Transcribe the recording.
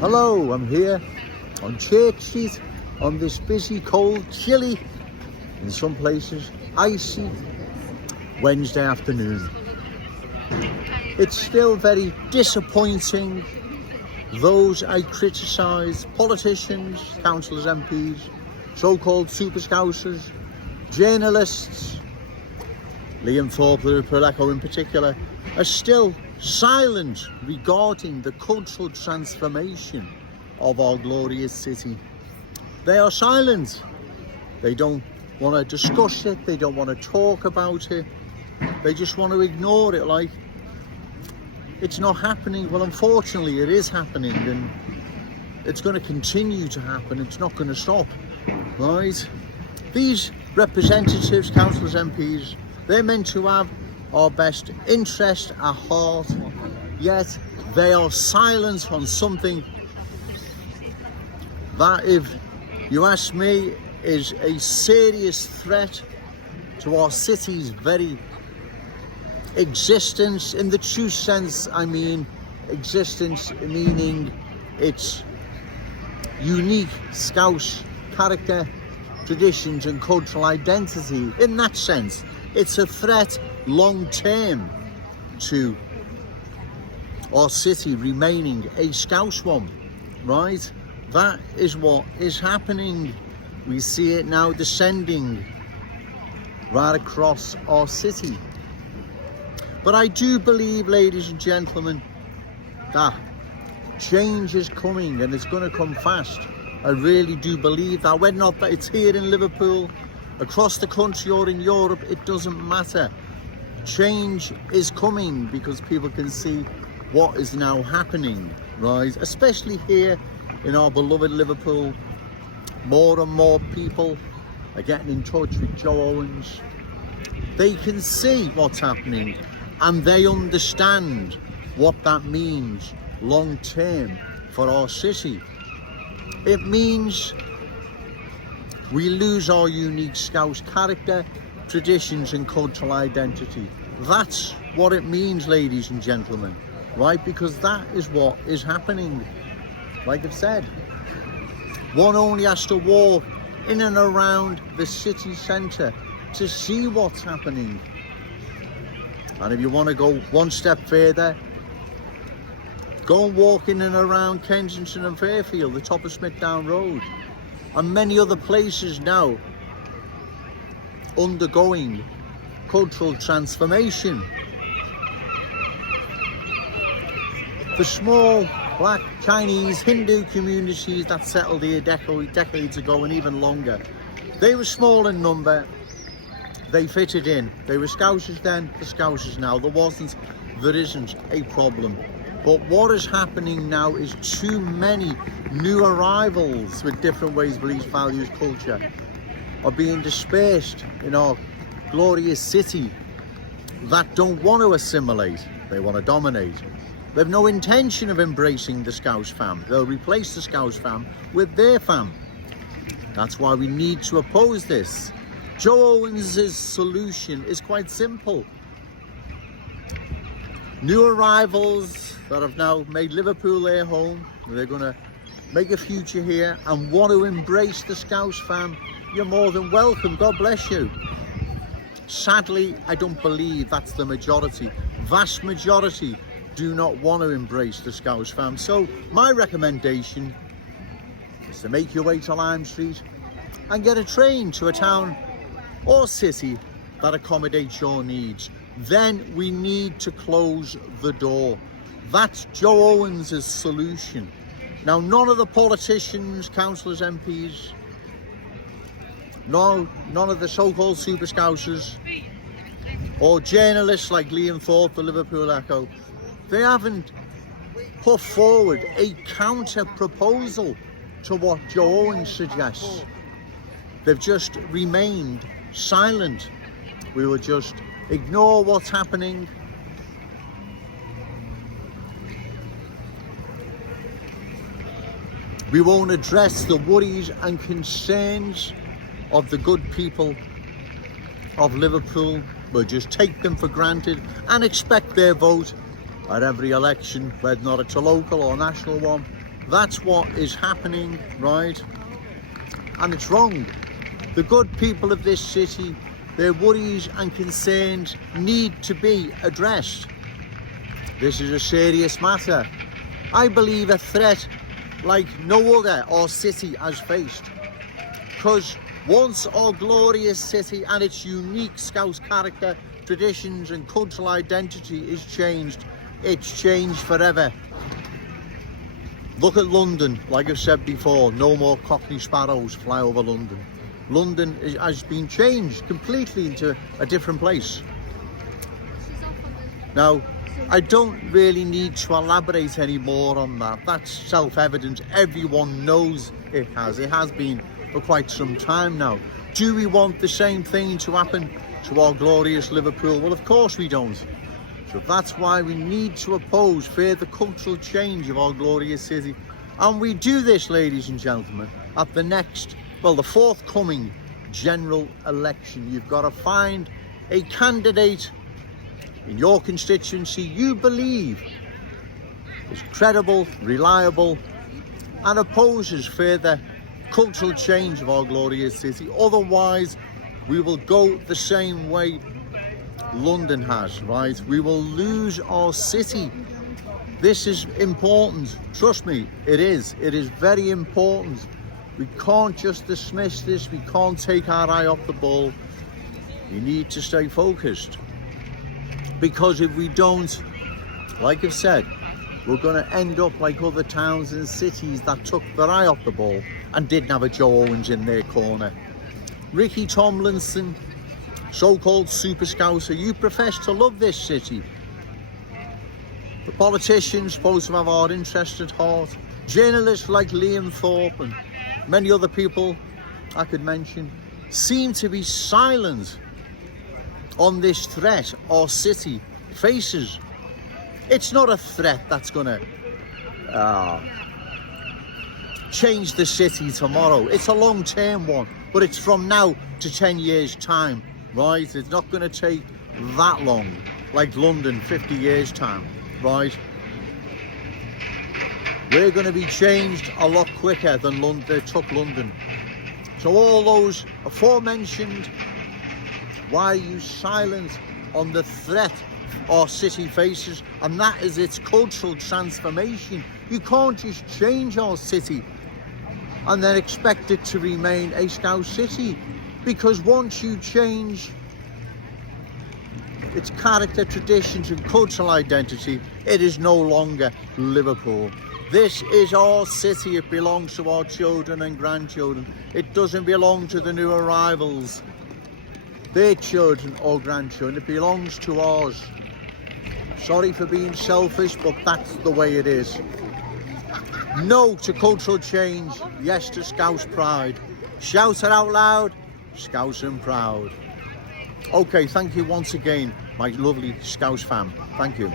Hello, I'm here on Church Street on this busy, cold, chilly, in some places icy Wednesday afternoon. It's still very disappointing. Those I criticise, politicians, councillors, MPs, so-called super Scousers, journalists, Liam Thorpe, Liverpool Echo in particular, are still silent regarding the cultural transformation of our glorious city. They are silent. They don't want to discuss it. They don't want to talk about it. They just want to ignore it like it's not happening. Well, unfortunately, it is happening, and it's going to continue to happen. It's not going to stop, right? These representatives, councillors, MPs, they're meant to have our best interest at heart, yet they are silent on something that, if you ask me, is a serious threat to our city's very existence. In the true sense, I mean existence meaning its unique Scouse character, traditions and cultural identity. In that sense, it's a threat long term to our city remaining a Scouse one, right? That is what is happening. We see it now descending right across our city. But I do believe, ladies and gentlemen, that change is coming, and it's going to come fast. I really do believe that. Whether or not that it's here in Liverpool, across the country or in Europe, it doesn't matter. Change is coming because people can see what is now happening, right? Especially here in our beloved Liverpool, more and more people are getting in touch with Joe Owens. They can see what's happening and they understand what that means long term for our city. It means we lose our unique Scouse character, traditions and cultural identity. That's what it means, ladies and gentlemen, right? Because that is what is happening. Like I've said, one only has to walk in and around the city centre to see what's happening. And if you want to go one step further, go and walk in and around Kensington and Fairfield, the top of Smithdown Road, and many other places now undergoing cultural transformation. The small Black, Chinese, Hindu communities that settled here decades ago and even longer, they were small in number. They fitted in. They were Scousers then, the Scousers now. There isn't a problem. But what is happening now is too many new arrivals with different ways, beliefs, values, culture are being dispersed in our glorious city that don't want to assimilate. They want to dominate. They have no intention of embracing the Scouse fam. They'll replace the Scouse fam with their fam. That's why we need to oppose this. Joe Owens' solution is quite simple. New arrivals that have now made Liverpool their home, they're going to make a future here and want to embrace the Scouse fam, you're more than welcome. God bless you. Sadly, I don't believe that's the majority. Vast majority do not want to embrace the Scouse fam. So my recommendation is to make your way to Lime Street and get a train to a town or city that accommodates your needs. Then we need to close the door. That's Joe Owens' solution. Now, none of the politicians, councillors, MPs, none of the so-called super Scousers or journalists like Liam Thorpe, the Liverpool Echo, they haven't put forward a counter proposal to what Joe Owens suggests. They've just remained silent. We will just ignore what's happening. We won't address the worries and concerns of the good people of Liverpool. We'll just take them for granted and expect their vote at every election, whether or not it's a local or national one. That's what is happening, right? And it's wrong. The good people of this city, their worries and concerns need to be addressed. This is a serious matter. I believe a threat like no other our city has faced. Because once our glorious city and its unique Scouse character, traditions and cultural identity is changed, it's changed forever. Look at London, like I've said before, no more Cockney sparrows fly over London. London has been changed completely into a different place. Now, I don't really need to elaborate any more on that. That's self-evident. Everyone knows it has. It has been for quite some time now. Do we want the same thing to happen to our glorious Liverpool? Well, of course we don't. So that's why we need to oppose further cultural change of our glorious city. And we do this, ladies and gentlemen, at the forthcoming general election. You've got to find a candidate in your constituency you believe is credible, reliable, and opposes further cultural change of our glorious city. Otherwise, we will go the same way London has, right? We will lose our city. This is important. Trust me, it is. It is very important. We can't just dismiss this. We can't take our eye off the ball. We need to stay focused. Because if we don't, like I've said, we're going to end up like other towns and cities that took their eye off the ball and didn't have a Joe Owens in their corner. Ricky Tomlinson, so-called Super Scouser, you profess to love this city. The politicians supposed to have our interests at heart. Journalists like Liam Thorpe and many other people I could mention seem to be silent on this threat our city faces. It's not a threat that's going to change the city tomorrow. It's a long-term one, but it's from now to 10 years' time, right? It's not going to take that long, like London, 50 years' time, right? We're going to be changed a lot quicker than London took London. So all those aforementioned, why are you silent on the threat our city faces? And that is its cultural transformation. You can't just change our city and then expect it to remain a Scouse city, because once you change its character, traditions and cultural identity, it is no longer Liverpool. This is our city. It belongs to our children and grandchildren. It doesn't belong to the new arrivals, their children or grandchildren. It belongs to ours. Sorry for being selfish, but that's the way it is. No to cultural change, yes to Scouse pride. Shout it out loud, Scouse and proud. Okay, thank you once again, my lovely Scouse fam. Thank you.